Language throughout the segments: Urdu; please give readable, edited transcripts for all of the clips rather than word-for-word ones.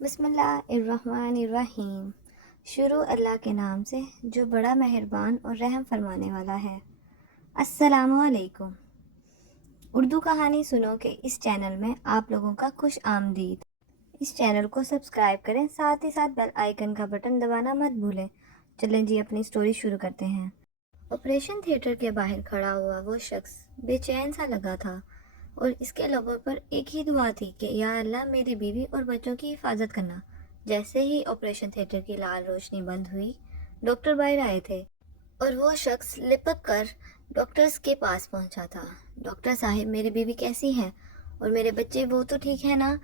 بسم اللہ الرحمن الرحیم۔ شروع اللہ کے نام سے جو بڑا مہربان اور رحم فرمانے والا ہے۔ السلام علیکم۔ اردو کہانی سنو کے اس چینل میں آپ لوگوں کا خوش آمدید۔ اس چینل کو سبسکرائب کریں، ساتھ ہی ساتھ بیل آئیکن کا بٹن دبانا مت بھولیں۔ چلیں جی اپنی سٹوری شروع کرتے ہیں۔ آپریشن تھیٹر کے باہر کھڑا ہوا وہ شخص بے چین سا لگا تھا اور اس کے لبوں پر ایک ہی دعا تھی کہ یا اللہ میری بیوی اور بچوں کی حفاظت کرنا۔ جیسے ہی آپریشن تھیٹر کی لال روشنی بند ہوئی، ڈاکٹر باہر آئے تھے اور وہ شخص لپک کر ڈاکٹرز کے پاس پہنچا تھا۔ ڈاکٹر صاحب، میری بیوی کیسی ہے اور میرے بچے، وہ تو ٹھیک ہے نا؟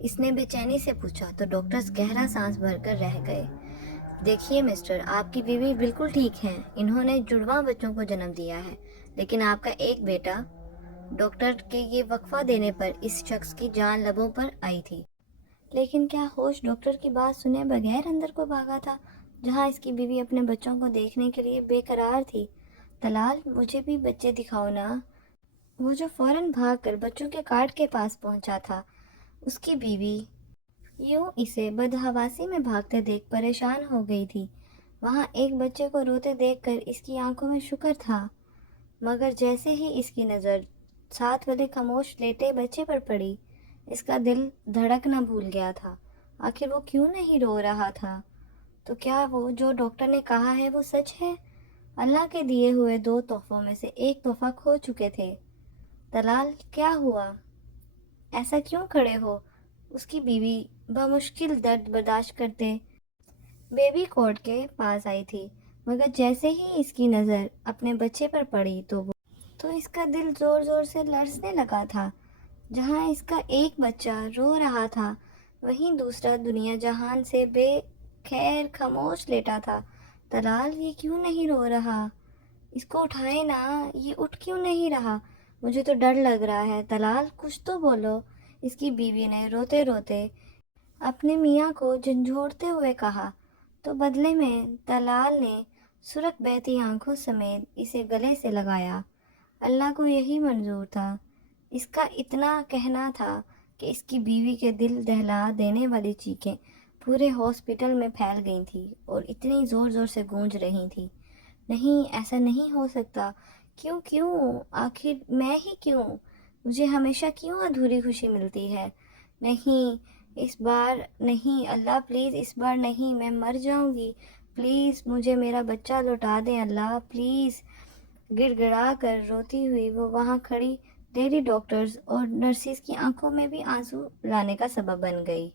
اس نے بے چینی سے پوچھا تو ڈاکٹرز گہرا سانس بھر کر رہ گئے۔ دیکھیے مسٹر، آپ کی بیوی بالکل ٹھیک ہیں، انہوں نے جڑواں بچوں کو جنم دیا ہے، لیکن آپ کا ایک بیٹا۔ ڈاکٹر کے یہ وقفہ دینے پر اس شخص کی جان لبوں پر آئی تھی، لیکن کیا ہوش ڈاکٹر کی بات سنے بغیر اندر کو بھاگا تھا، جہاں اس کی بیوی اپنے بچوں کو دیکھنے کے لیے بے قرار تھی۔ طلال، مجھے بھی بچے دکھاؤ نا۔ وہ جو فوراً بھاگ کر بچوں کے کارٹ کے پاس پہنچا تھا، اس کی بیوی یوں اسے بدحواسی میں بھاگتے دیکھ پریشان ہو گئی تھی۔ وہاں ایک بچے کو روتے دیکھ کر اس کی آنکھوں میں شکر تھا، مگر جیسے ہی اس کی نظر ساتھ والے خاموش لیٹے بچے پر پڑی، اس کا دل دھڑکنا بھول گیا تھا۔ آخر وہ کیوں نہیں رو رہا تھا؟ تو کیا وہ جو ڈاکٹر نے کہا ہے وہ سچ ہے؟ اللہ کے دیے ہوئے 2 تحفوں میں سے ایک تحفہ کھو چکے تھے۔ طلال، کیا ہوا؟ ایسا کیوں کھڑے ہو؟ اس کی بیوی بمشکل درد برداشت کرتے بیبی کوٹ کے پاس آئی تھی، مگر جیسے ہی اس کی نظر اپنے بچے پر پڑی تو اس کا دل زور زور سے لرزنے لگا تھا۔ جہاں اس کا ایک بچہ رو رہا تھا، وہیں دوسرا دنیا جہان سے بے خیر خاموش لیٹا تھا۔ طلال، یہ کیوں نہیں رو رہا؟ اس کو اٹھائے نا، یہ اٹھ کیوں نہیں رہا؟ مجھے تو ڈر لگ رہا ہے۔ طلال، کچھ تو بولو، اس کی بیوی نے روتے روتے اپنے میاں کو جھنجھوڑتے ہوئے کہا، تو بدلے میں طلال نے سرخ بہتی آنکھوں سمیت اسے گلے سے لگایا۔ اللہ کو یہی منظور تھا۔ اس کا اتنا کہنا تھا کہ اس کی بیوی کے دل دہلا دینے والی چیخیں پورے ہاسپٹل میں پھیل گئی تھیں اور اتنی زور زور سے گونج رہی تھیں۔ نہیں، ایسا نہیں ہو سکتا۔ کیوں آخر میں ہی کیوں؟ مجھے ہمیشہ کیوں ادھوری خوشی ملتی ہے؟ نہیں، اس بار نہیں اللہ، پلیز اس بار نہیں، میں مر جاؤں گی، پلیز مجھے میرا بچہ لوٹا دیں اللہ، پلیز۔ گڑ گڑا کر روتی ہوئی وہ وہاں کھڑی لیڈی ڈاکٹرز اور نرسز کی آنکھوں میں بھی آنسو لانے کا سبب بن گئی۔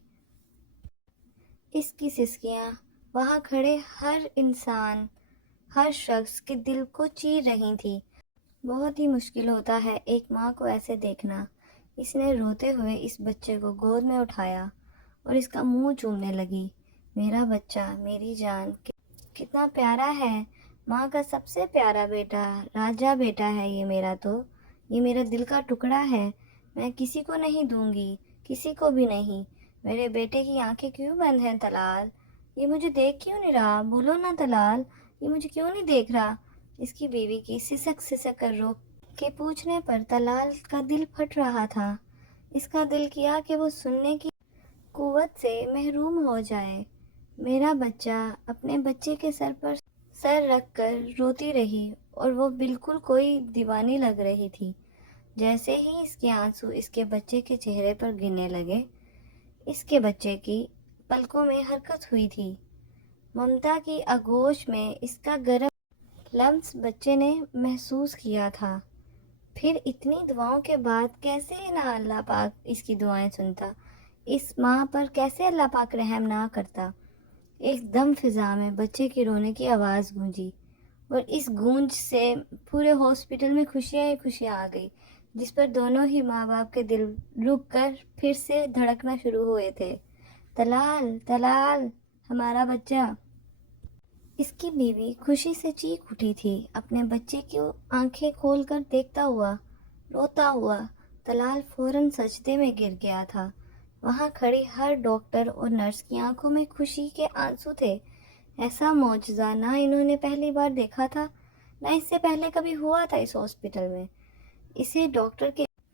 اس کی سسکیاں وہاں کھڑے ہر انسان، ہر شخص کے دل کو چیر رہی تھی۔ بہت ہی مشکل ہوتا ہے ایک ماں کو ایسے دیکھنا۔ اس نے روتے ہوئے اس بچے کو گود میں اٹھایا اور اس کا منہ چومنے لگی۔ میرا بچہ، میری جان، کتنا پیارا ہے، ماں کا سب سے پیارا بیٹا، راجا بیٹا ہے یہ میرا، تو یہ میرا دل کا ٹکڑا ہے، میں کسی کو نہیں دوں گی، کسی کو بھی نہیں۔ میرے بیٹے کی آنکھیں کیوں بند ہیں طلال؟ یہ مجھے دیکھ کیوں نہیں رہا؟ بولو نا طلال، یہ مجھے کیوں نہیں دیکھ رہا؟ اس کی بیوی کی سسک کر رو کے پوچھنے پر طلال کا دل پھٹ رہا تھا۔ اس کا دل کیا کہ وہ سننے کی قوت سے محروم ہو جائے۔ میرا بچہ، اپنے بچے کے سر پر سر رکھ کر روتی رہی اور وہ بالکل کوئی دیوانی لگ رہی تھی۔ جیسے ہی اس کے آنسو اس کے بچے کے چہرے پر گرنے لگے، اس کے بچے کی پلکوں میں حرکت ہوئی تھی۔ ممتا کی آغوش میں اس کا گرم لمس بچے نے محسوس کیا تھا۔ پھر اتنی دعاؤں کے بعد کیسے نہ اللہ پاک اس کی دعائیں سنتا، اس ماں پر کیسے اللہ پاک رحم نہ کرتا۔ ایک دم فضا میں بچے کے رونے کی آواز گونجی اور اس گونج سے پورے ہاسپٹل میں خوشیاں ہی خوشیاں آ گئی، جس پر دونوں ہی ماں باپ کے دل رک کر پھر سے دھڑکنا شروع ہوئے تھے۔ طلال، طلال، ہمارا بچہ۔ اس کی بیوی خوشی سے چیخ اٹھی تھی، اپنے بچے کو آنکھیں کھول کر دیکھتا ہوا، روتا ہوا۔ طلال فوراً سجدے میں گر گیا تھا۔ وہاں کھڑی ہر ڈاکٹر اور نرس کی آنکھوں میں خوشی کے آنسو تھے۔ ایسا معجزہ نہ انہوں نے پہلی بار دیکھا تھا، نہ اس سے پہلے کبھی ہوا تھا اس ہاسپٹل میں۔ اسے ڈاکٹر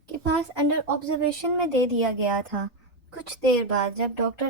کے پاس انڈر آبزرویشن میں دے دیا گیا تھا۔ کچھ دیر بعد جب ڈاکٹر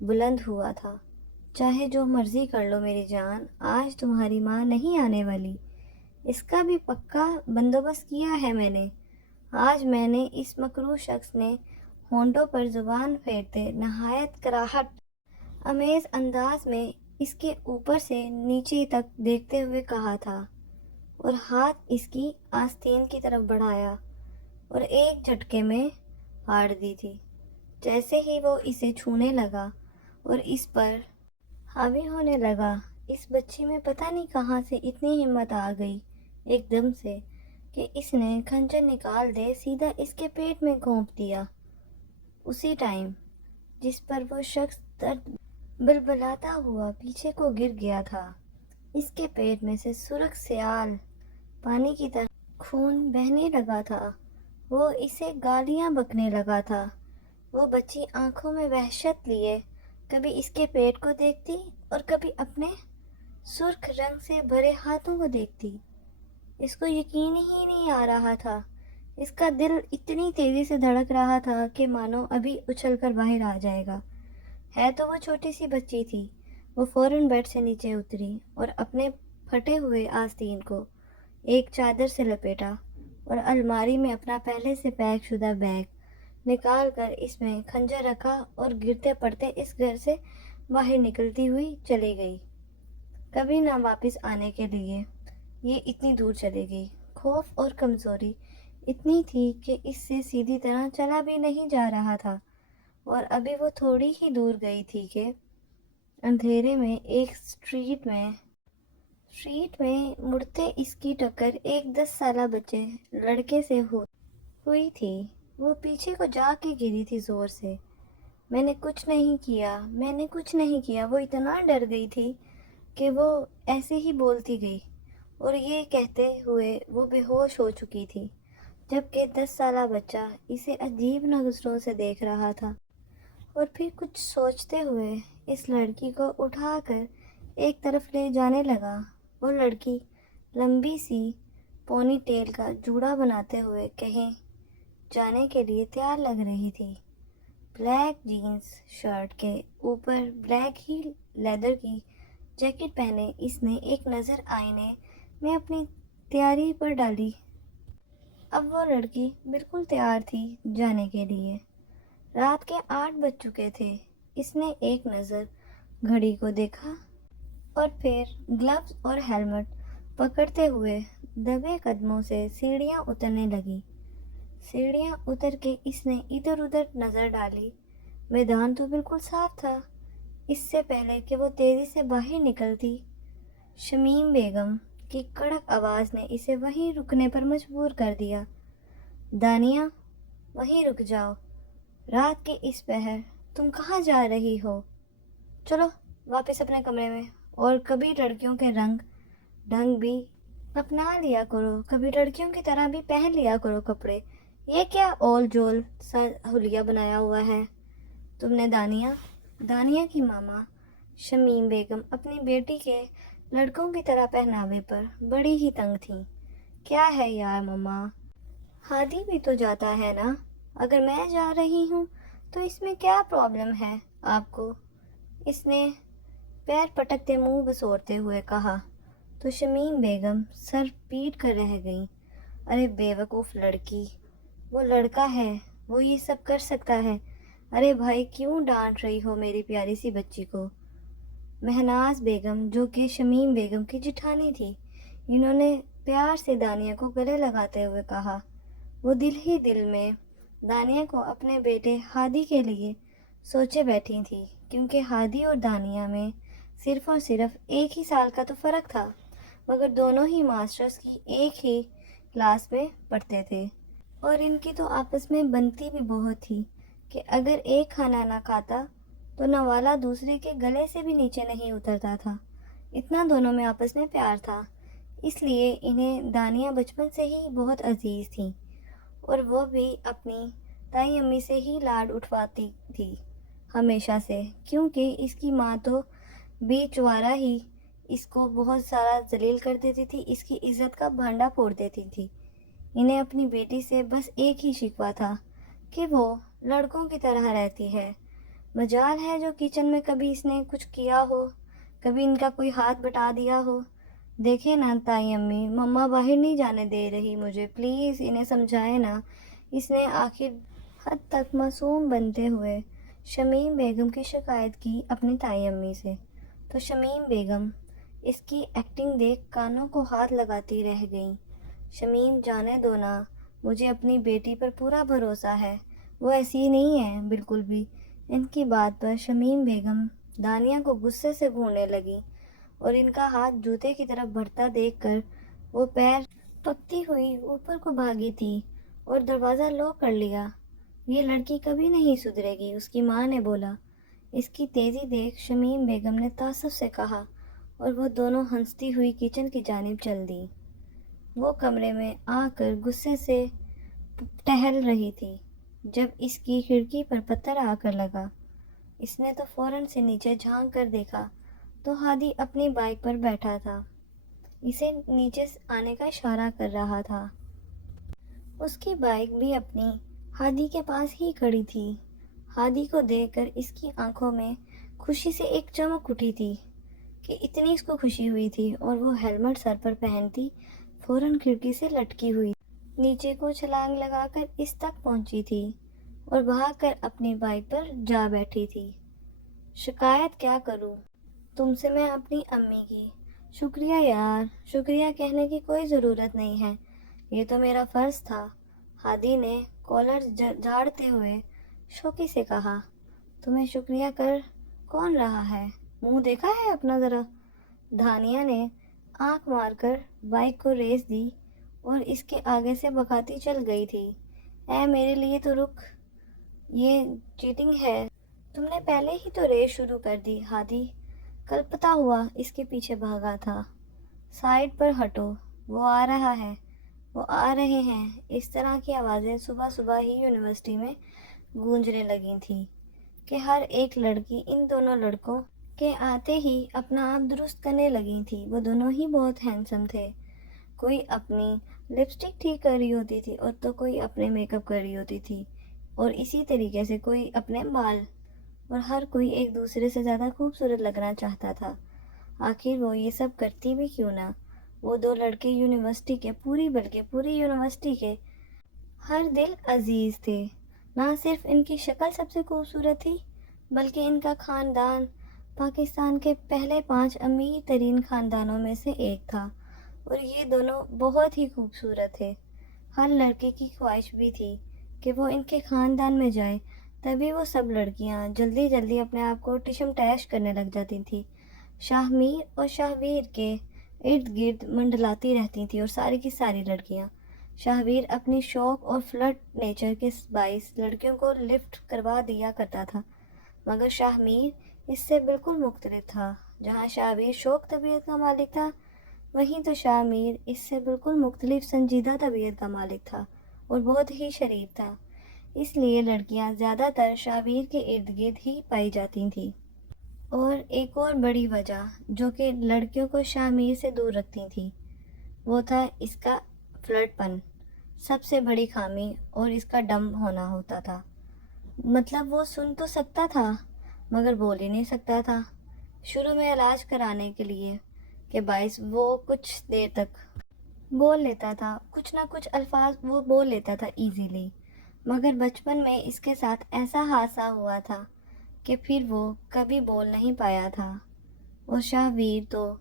بلند ہوا تھا۔ چاہے جو مرضی کر لو میری جان، آج تمہاری ماں نہیں آنے والی، اس کا بھی پکا بندوبست کیا ہے میں نے۔ آج میں نے اس مکروہ شخص نے ہونٹوں پر زبان پھیرتے نہایت کراہٹ امیز انداز میں اس کے اوپر سے نیچے تک دیکھتے ہوئے کہا تھا، اور ہاتھ اس کی آستین کی طرف بڑھایا اور ایک جھٹکے میں پھاڑ دی تھی۔ جیسے ہی وہ اسے چھونے لگا اور اس پر حاوی ہونے لگا، اس بچی میں پتہ نہیں کہاں سے اتنی ہمت آ گئی ایک دم سے کہ اس نے خنجر نکال دے سیدھا اس کے پیٹ میں گھونپ دیا۔ اسی ٹائم جس پر وہ شخص درد بلبلاتا ہوا پیچھے کو گر گیا تھا، اس کے پیٹ میں سے سرخ سیال پانی کی طرح خون بہنے لگا تھا۔ وہ اسے گالیاں بکنے لگا تھا۔ وہ بچی آنکھوں میں وحشت لیے کبھی اس کے پیٹ کو دیکھتی اور کبھی اپنے سرخ رنگ سے بھرے ہاتھوں کو دیکھتی۔ اس کو یقین ہی نہیں آ رہا تھا۔ اس کا دل اتنی تیزی سے دھڑک رہا تھا کہ مانو ابھی اچھل کر باہر آ جائے گا۔ ہے تو وہ چھوٹی سی بچی تھی۔ وہ فوراً بیڈ سے نیچے اتری اور اپنے پھٹے ہوئے آستین کو ایک چادر سے لپیٹا اور الماری میں اپنا پہلے سے پیک شدہ بیگ نکال کر اس میں خنجر رکھا اور گرتے پڑتے اس گھر سے باہر نکلتی ہوئی چلی گئی، کبھی نہ واپس آنے کے لیے۔ یہ اتنی دور چلی گئی، خوف اور کمزوری اتنی تھی کہ اس سے سیدھی طرح چلا بھی نہیں جا رہا تھا، اور ابھی وہ تھوڑی ہی دور گئی تھی کہ اندھیرے میں ایک اسٹریٹ میں مڑتے اس کی ٹکر ایک 10 سالہ بچے لڑکے سے ہوئی تھی۔ وہ پیچھے کو جا کے گری تھی زور سے۔ میں نے کچھ نہیں کیا۔ وہ اتنا ڈر گئی تھی کہ وہ ایسے ہی بولتی گئی، اور یہ کہتے ہوئے وہ بے ہوش ہو چکی تھی، جبکہ 10 سالہ بچہ اسے عجیب نظروں سے دیکھ رہا تھا۔ اور پھر کچھ سوچتے ہوئے اس لڑکی کو اٹھا کر ایک طرف لے جانے لگا۔ وہ لڑکی لمبی سی پونی ٹیل کا جوڑا بناتے ہوئے کہیں جانے کے لیے تیار لگ رہی تھی۔ بلیک جینز شرٹ کے اوپر بلیک ہی لیدر کی جیکٹ پہنے اس نے ایک نظر آئینے میں اپنی تیاری پر ڈالی۔ اب وہ لڑکی بالکل تیار تھی جانے کے لیے۔ رات کے 8 بج چکے تھے۔ اس نے ایک نظر گھڑی کو دیکھا اور پھر گلوز اور ہیلمٹ پکڑتے ہوئے دبے قدموں سے سیڑھیاں اترنے لگی۔ سیڑھیاں اتر کے اس نے ادھر ادھر نظر ڈالی۔ میدان تو بالکل صاف تھا۔ اس سے پہلے کہ وہ تیزی سے باہر نکلتی، شمیم بیگم کی کڑک آواز نے اسے وہیں رکنے پر مجبور کر دیا۔ دانیہ، وہیں رک جاؤ۔ رات کے اس پہر تم کہاں جا رہی ہو؟ چلو واپس اپنے کمرے میں، اور کبھی لڑکیوں کے رنگ ڈھنگ بھی اپنا لیا کرو، کبھی لڑکیوں کی طرح بھی پہن لیا کرو کپڑے۔ یہ کیا اول جول سا حلیہ بنایا ہوا ہے تم نے دانیہ کی ماما شمیم بیگم اپنی بیٹی کے لڑکوں کی طرح پہناوے پر بڑی ہی تنگ تھیں۔ کیا ہے یار ماما، ہادی بھی تو جاتا ہے نا، اگر میں جا رہی ہوں تو اس میں کیا پرابلم ہے آپ کو؟ اس نے پیر پٹکتے منہ بسورتے ہوئے کہا تو شمیم بیگم سر پیٹ کر رہ گئیں۔ ارے بے وقوف لڑکی، وہ لڑکا ہے، وہ یہ سب کر سکتا ہے۔ ارے بھائی کیوں ڈانٹ رہی ہو میری پیاری سی بچی کو؟ مہناز بیگم جو کہ شمیم بیگم کی جٹھانی تھی، انہوں نے پیار سے دانیہ کو گلے لگاتے ہوئے کہا۔ وہ دل ہی دل میں دانیہ کو اپنے بیٹے ہادی کے لیے سوچے بیٹھی تھی، کیونکہ ہادی اور دانیہ میں صرف اور صرف 1 ہی سال کا تو فرق تھا، مگر دونوں ہی ماسٹرز کی ایک ہی کلاس میں پڑھتے تھے، اور ان کی تو آپس میں بنتی بھی بہت تھی کہ اگر ایک کھانا نہ کھاتا تو نوالا دوسرے کے گلے سے بھی نیچے نہیں اترتا تھا۔ اتنا دونوں میں آپس میں پیار تھا، اس لیے انہیں دانیہ بچپن سے ہی بہت عزیز تھی، اور وہ بھی اپنی تائی امی سے ہی لاڈ اٹھواتی تھی ہمیشہ سے، کیونکہ اس کی ماں تو بے چوارا ہی اس کو بہت سارا ذلیل کر دیتی تھی، اس کی عزت کا بھانڈا پھوڑ دیتی تھی۔ انہیں اپنی بیٹی سے بس ایک ہی شکوہ تھا کہ وہ لڑکوں کی طرح رہتی ہے، مجال ہے جو کچن میں کبھی اس نے کچھ کیا ہو، کبھی ان کا کوئی ہاتھ بٹا دیا ہو۔ دیکھیں نا تائی امی، مما باہر نہیں جانے دے رہی مجھے، پلیز انہیں سمجھائیں نا۔ اس نے آخر حد تک معصوم بنتے ہوئے شمیم بیگم کی شکایت کی اپنی تائی امی سے، تو شمیم بیگم اس کی ایکٹنگ دیکھ کانوں کو ہاتھ لگاتی رہ گئیں۔ شمیم جانے دو نا، مجھے اپنی بیٹی پر پورا بھروسہ ہے، وہ ایسی نہیں ہے بالکل بھی۔ ان کی بات پر شمیم بیگم دانیہ کو غصے سے گھورنے لگی اور ان کا ہاتھ جوتے کی طرف بڑھتا دیکھ کر وہ پیر پکتی ہوئی اوپر کو بھاگی تھی اور دروازہ لاک کر لیا۔ یہ لڑکی کبھی نہیں سدھرے گی، اس کی ماں نے بولا۔ اس کی تیزی دیکھ شمیم بیگم نے تعصب سے کہا اور وہ دونوں ہنستی ہوئی کچن کی جانب چل دیں۔ وہ کمرے میں آ کر غصے سے ٹہل رہی تھی جب اس کی کھڑکی پر پتھر آ کر لگا۔ اس نے تو فوراً سے نیچے جھانک کر دیکھا تو ہادی اپنی بائک پر بیٹھا تھا، اسے نیچے آنے کا اشارہ کر رہا تھا۔ اس کی بائک بھی اپنی ہادی کے پاس ہی کھڑی تھی۔ ہادی کو دیکھ کر اس کی آنکھوں میں خوشی سے ایک چمک اٹھی تھی کہ اتنی اس کو خوشی ہوئی تھی، اور وہ ہیلمٹ سر پر پہنتی فوراً کھڑکی سے لٹکی ہوئی نیچے کو چھلانگ لگا کر اس تک پہنچی تھی اور بھاگ کر اپنی بائک پر جا بیٹھی تھی۔ شکایت کیا کروں تم سے میں اپنی امی کی؟ شکریہ یار، شکریہ کہنے کی کوئی ضرورت نہیں ہے، یہ تو میرا فرض تھا، ہادی نے کالر جھاڑتے ہوئے شوقی سے کہا۔ تمہیں شکریہ کر کون رہا ہے؟ منہ دیکھا ہے اپنا ذرا؟ دھانیہ نے آنکھ مار کر بائک کو ریس دی اور اس کے آگے سے بھگاتی چل گئی تھی۔ اے میرے لیے تو رک، یہ چیٹنگ ہے، تم نے پہلے ہی تو ریس شروع کر دی۔ ہادی کلپتا ہوا اس کے پیچھے بھاگا تھا۔ سائڈ پر ہٹو، وہ آ رہا ہے، وہ آ رہے ہیں، اس طرح کی آوازیں صبح صبح ہی یونیورسٹی میں گونجنے لگی تھیں کہ ہر ایک لڑکی ان دونوں لڑکوں کے آتے ہی اپنا آپ درست کرنے لگی تھی۔ وہ دونوں ہی بہت ہینڈسم تھے، کوئی اپنی لپسٹک ٹھیک کر رہی ہوتی تھی اور تو کوئی اپنے میک اپ کر رہی ہوتی تھی، اور اسی طریقے سے کوئی اپنے بال، اور ہر کوئی ایک دوسرے سے زیادہ خوبصورت لگنا چاہتا تھا۔ آخر وہ یہ سب کرتی بھی کیوں نہ؟ وہ دو لڑکے یونیورسٹی کے بلکہ پوری یونیورسٹی کے ہر دل عزیز تھے۔ نہ صرف ان کی شکل سب سے خوبصورت تھی، بلکہ ان کا خاندان پاکستان کے پہلے 5 امیر ترین خاندانوں میں سے ایک تھا، اور یہ دونوں بہت ہی خوبصورت تھے۔ ہر لڑکے کی خواہش بھی تھی کہ وہ ان کے خاندان میں جائے، تبھی وہ سب لڑکیاں جلدی جلدی اپنے آپ کو ٹشم ٹیش کرنے لگ جاتی تھیں، شاہ میر اور شاہ ویر کے ارد گرد منڈلاتی رہتی تھیں، اور ساری کی ساری لڑکیاں۔ شاہ ویر اپنی شوق اور فلرٹ نیچر کے باعث لڑکیوں کو لفٹ کروا دیا کرتا تھا، مگر شاہ میر اس سے بالکل مختلف تھا۔ جہاں شاہ ویر شوق طبیعت کا مالک تھا، وہیں تو شاہ میر اس سے بالکل مختلف سنجیدہ طبیعت کا مالک تھا اور بہت ہی شریف تھا۔ اس لیے لڑکیاں زیادہ تر شاہ ویر کے ارد گرد ہی پائی جاتی تھیں۔ اور ایک اور بڑی وجہ جو کہ لڑکیوں کو شاہ میر سے دور رکھتی تھی، وہ تھا اس کا فلرٹ پن۔ سب سے بڑی خامی اور اس کا ڈم ہونا ہوتا تھا، مطلب وہ سن تو سکتا تھا مگر بول ہی نہیں سکتا تھا۔ شروع میں علاج کرانے کے لیے کے باعث وہ کچھ دیر تک بول لیتا تھا، کچھ نہ کچھ الفاظ وہ بول لیتا تھا ایزیلی، مگر بچپن میں اس کے ساتھ ایسا حادثہ ہوا تھا کہ پھر وہ کبھی بول نہیں پایا تھا۔ اور شاہ ویر تو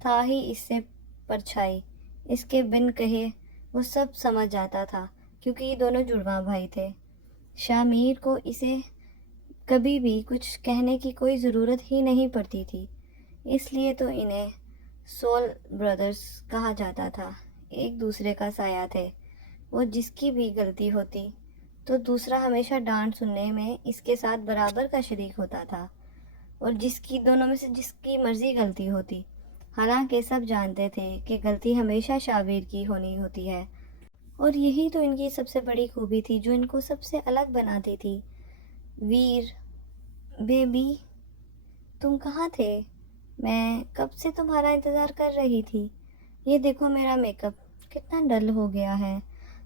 تھا ہی اس سے پرچھائی، اس کے بن کہے وہ سب سمجھ جاتا تھا، کیونکہ یہ دونوں جڑواں بھائی تھے۔ شاہ میر کو اسے کبھی بھی کچھ کہنے کی کوئی ضرورت ہی نہیں پڑتی تھی، اس لیے تو انہیں سول برادرز کہا جاتا تھا، ایک دوسرے کا سایہ تھے۔ وہ جس کی بھی غلطی ہوتی تو دوسرا ہمیشہ ڈانٹ سننے میں اس کے ساتھ برابر کا شریک ہوتا تھا، اور دونوں میں سے جس کی مرضی غلطی ہوتی، حالانکہ سب جانتے تھے کہ غلطی ہمیشہ شاہ ویر کی ہونی ہوتی ہے، اور یہی تو ان کی سب سے بڑی خوبی تھی جو ان کو سب سے الگ بناتی تھی۔ ویر بیبی، تم کہاں تھے؟ میں کب سے تمہارا انتظار کر رہی تھی۔ یہ دیکھو میرا میک اپ کتنا ڈل ہو گیا ہے،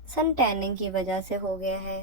سن ٹیننگ کی وجہ سے ہو گیا ہے،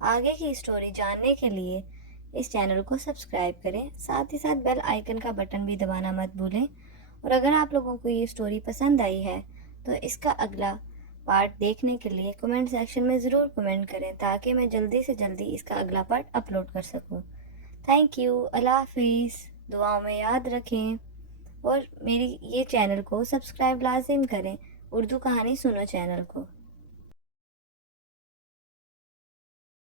آگے کی اسٹوری جاننے کے لیے اس چینل کو سبسکرائب کریں، ساتھ ہی ساتھ بیل آئیکن کا بٹن بھی دبانا مت بھولیں۔ اور اگر آپ لوگوں کو یہ اسٹوری پسند آئی ہے تو اس کا اگلا پارٹ دیکھنے کے لیے کمنٹ سیکشن میں ضرور کمنٹ کریں تاکہ میں جلدی سے جلدی اس کا اگلا پارٹ اپلوڈ کر سکوں۔ تھینک یو، اللہ حافظ، دعاؤں میں یاد رکھیں اور میری یہ چینل کو سبسکرائب لازم کریں، اردو کہانی سنو چینل کو۔